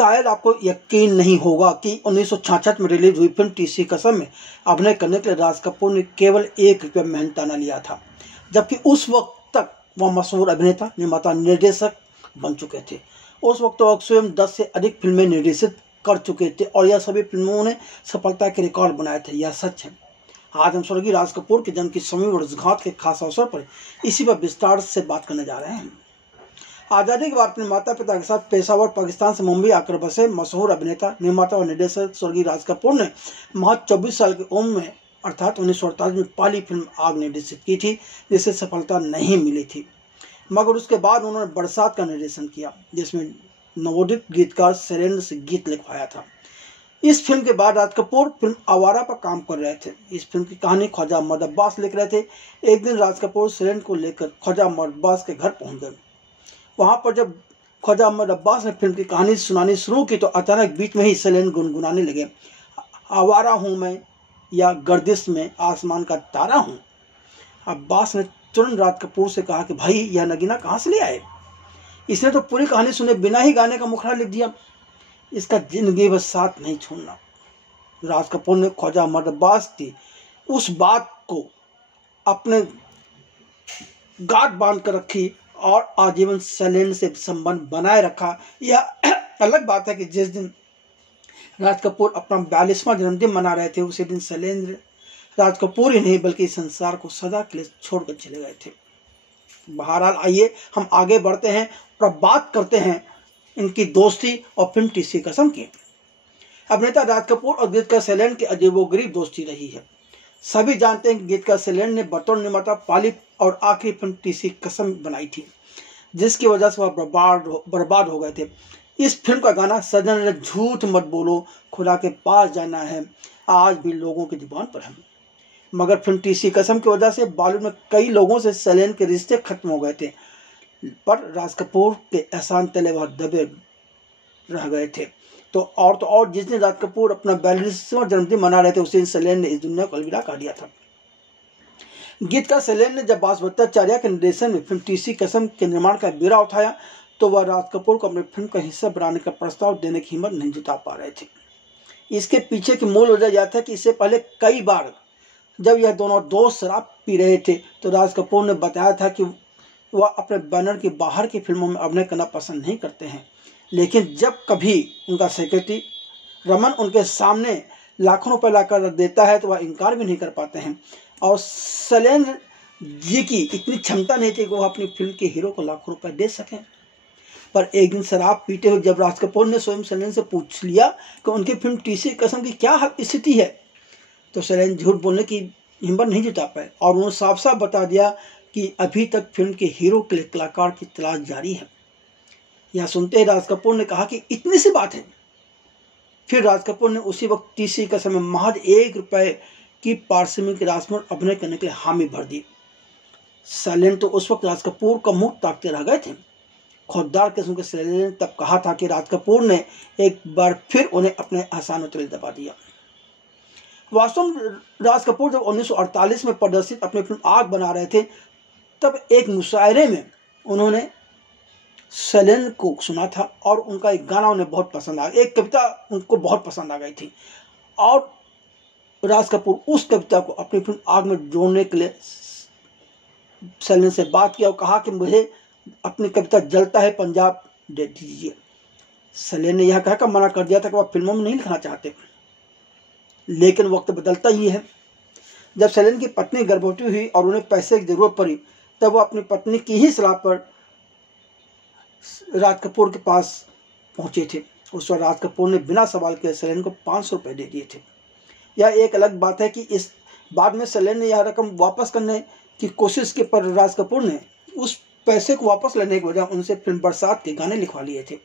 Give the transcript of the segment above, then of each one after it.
शायद आपको यकीन नहीं होगा कि 1966 में रिलीज हुई फिल्म टीसी कसम में अभिनय करने के लिए राज कपूर ने केवल ₹1 मेहनताना लिया था, जबकि उस वक्त तक वह मशहूर अभिनेता, निर्माता, निर्देशक बन चुके थे। उस वक्त वह स्वयं 10 से अधिक फिल्में निर्देशित कर चुके थे और यह सभी फिल्मों ने सफलता के रिकॉर्ड बनाए थे। यह सच है। आज हम स्वर्गीय राज कपूर के जन्म की 100वीं वर्षगांठ के खास अवसर पर इसी पर विस्तार से बात करने जा रहे हैं। आज़ादी के बाद अपने माता पिता के साथ पेशावर पाकिस्तान से मुंबई आकर बसे मशहूर अभिनेता, निर्माता और निर्देशक स्वर्गीय राज कपूर ने महज 24 साल की उम्र में अर्थात 1948 में पहली फिल्म आग निर्देशित की थी, जिसे सफलता नहीं मिली थी। मगर उसके बाद उन्होंने बरसात का निर्देशन किया, जिसमें नवोदित गीतकार शैलेंद्र से गीत लिखवाया था। इस फिल्म के बाद राज कपूर फिल्म आवारा पर काम कर रहे थे। इस फिल्म की कहानी ख्वाजा अहमद अब्बास लिख रहे थे। एक दिन राज कपूर शैलेंद्र को लेकर ख्वाजा अहमद अब्बास के घर पहुंच गए। वहां पर जब ख्वाजा अहमद अब्बास ने फिल्म की कहानी सुनानी शुरू की तो अचानक बीच में ही शैलेंद्र गुनगुनाने लगे, आवारा हूँ मैं या गर्दिश में आसमान का तारा हूँ। अब्बास ने तुरंत राज कपूर से कहा कि भाई यह नगीना कहाँ से ले आए? इसने तो पूरी कहानी सुने बिना ही गाने का मुखड़ा लिख दिया। इसका जिंदगी भर साथ नहीं छोड़ना। राज कपूर ने ख्वाजा अहमद अब्बास की उस बात को अपने गांठ बांध कर रखी और आजीवन शैलेंद्र से संबंध बनाए रखा। यह अलग बात है कि जिस दिन राज कपूर अपना 42वां जन्मदिन मना रहे थे, उसी दिन शैलेंद्र राज कपूर ही नहीं बल्कि संसार को सदा के लिए छोड़कर चले गए थे। बहरहाल आइए हम आगे बढ़ते हैं और बात करते हैं इनकी दोस्ती और फिल्म टीसी कसम की। अभिनेता राज कपूर और गीतकार शैलेंद्र की अजीबोगरीब दोस्ती रही है। सभी जानते हैं कि गीतकार शैलेंद्र ने बतौर निर्माता पहली और आखिरी फिल्म टीसी कसम बनाई थी, जिसकी वजह से वह बर्बाद हो गए थे। इस फिल्म का गाना सजन रे झूठ मत बोलो, खुदा के पास जाना है, आज भी लोगों की जुबान पर है। मगर फिल्म टीसी कसम की वजह से बॉलीवुड में कई लोगों से शैलेंद्र के रिश्ते खत्म हो गए थे, पर राज कपूर के एहसान तले वह दबे रह गए थे। तो और जिस दिन राज कपूर अपना 42वां जन्मदिन मना रहे थे, उस दिन शैलेंद्र ने इस दुनिया को अलविदा कह दिया था। गीतकार शैलेंद्र ने जब बास भट्टाचार्य के निर्देशन में फिल्म टीसी कसम के निर्माण का बीड़ा उठाया तो वह राज कपूर को अपनी फिल्म का हिस्सा बनाने का प्रस्ताव देने की हिम्मत नहीं जुटा पा रहे थे। इसके पीछे की मूल वजह यह था कि इससे पहले कई बार जब यह दोनों दोस्त शराब पी रहे थे तो राज कपूर ने बताया था कि वह अपने बैनर के बाहर की फिल्मों में अभिनय करना पसंद नहीं करते हैं, लेकिन जब कभी उनका सेक्रेटरी रमन उनके सामने लाखों रुपए लाकर रख देता है तो वह इनकार भी नहीं कर पाते हैं। और शैलेंद्र जी की इतनी क्षमता नहीं थी कि वह अपनी फिल्म के हीरो को लाखों रुपए दे सकें। पर एक दिन शराब पीते हुए जब राज कपूर ने स्वयं शैलेंद्र से पूछ लिया कि उनकी फिल्म टीसी कसम की क्या स्थिति है, तो शैलेंद्र झूठ बोलने की हिम्मत नहीं जुटा पाए और उन्होंने साफ साफ बता दिया कि अभी तक फिल्म के हीरो के लिए कलाकार की तलाश जारी है। यह सुनते ही राज कपूर ने कहा कि इतनी सी बात है। फिर राज कपूर ने उसी वक्त टीसी कसम में महज ₹1 की पारिश्रमिक की राशि में अभिनय करने के लिए हामी भर दी। शैलेंद्र तो उस वक्त राज कपूर का मुंह ताकते रह गए थे। खुददार किस्म के शैलेंद्र ने तब कहा था कि राज कपूर ने एक बार फिर उन्हें अपने आसान तले दबा दिया। वास्तव में राज कपूर जब 1948 में प्रदर्शित अपनी फिल्म आग बना रहे थे तब एक मुशायरे में उन्होंने शैलेंद्र को सुना था और उनका एक गाना उन्हें बहुत पसंद आ गया, एक कविता उनको बहुत पसंद आ गई थी और राज कपूर उस कविता को अपनी फिल्म आग में जोड़ने के लिए शैलेंद्र से बात किया और कहा कि मुझे अपनी कविता जलता है पंजाब दे दीजिए। शैलेंद्र ने यह कहकर मना कर दिया था कि वह फिल्मों में नहीं लिखना चाहते, लेकिन वक्त बदलता ही है। जब शैलेंद्र की पत्नी गर्भवती हुई और उन्हें पैसे की जरूरत पड़ी तब वह अपनी पत्नी की ही सलाह पर राज कपूर के पास पहुंचे थे। उस वक्त राज कपूर ने बिना सवाल किए शैलेंद्र को 500 रुपये दे दिए थे। यह एक अलग बात है कि इस बाद में शैलेंद्र ने यह रकम वापस करने की कोशिश की, पर राज कपूर ने उस पैसे को वापस लेने के बजाय उनसे फिल्म बरसात के गाने लिखवा लिए थे।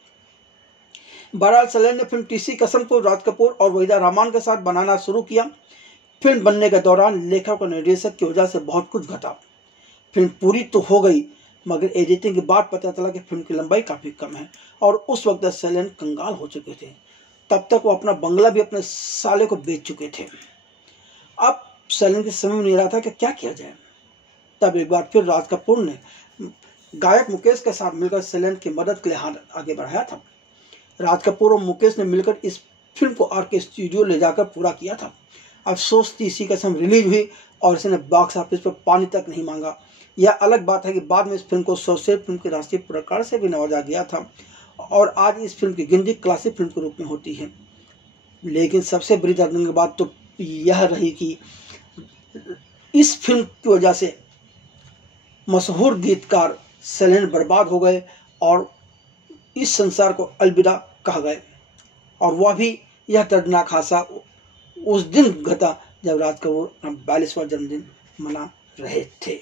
बहरहाल शैलेंद्र ने फिल्म टीसी कसम को राज कपूर और वहीदा रहमान के साथ बनाना शुरू किया। फिल्म बनने के दौरान लेखक और निर्देशक की वजह से बहुत कुछ घटा। फिल्म पूरी तो हो गई मगर एडिटिंग के बाद पता चला कि फिल्म की लंबाई काफ़ी कम है और उस वक्त शैलेंद्र कंगाल हो चुके थे। तब तक वो अपना बंगला भी अपने साले को बेच चुके थे। अब शैलेंद्र के समझ में नहीं रहा था कि क्या किया जाए। तब एक बार फिर राज कपूर ने गायक मुकेश के साथ मिलकर शैलेंद्र की मदद के लिए हाथ आगे बढ़ाया था। राज कपूर और मुकेश ने मिलकर इस फिल्म को आरके स्टूडियो ले जाकर पूरा किया था। अफसोस तीसरी कसम रिलीज हुई और इसने बॉक्स ऑफिस पर पानी तक नहीं मांगा। यह अलग बात है कि बाद में इस फिल्म को सर्वश्रेष्ठ फिल्म के राष्ट्रीय पुरस्कार से भी नवाजा गया था और आज इस फिल्म की गिनती क्लासिक फिल्म के रूप में होती है। लेकिन सबसे बड़ी दर्दनाक बात तो यह रही कि इस फिल्म की वजह से मशहूर गीतकार सैलेंट बर्बाद हो गए और इस संसार को अलविदा कह गए। और वह भी यह दर्दनाक हादसा उस दिन घटा जब राज कपूर अपना 42वां जन्मदिन मना रहे थे।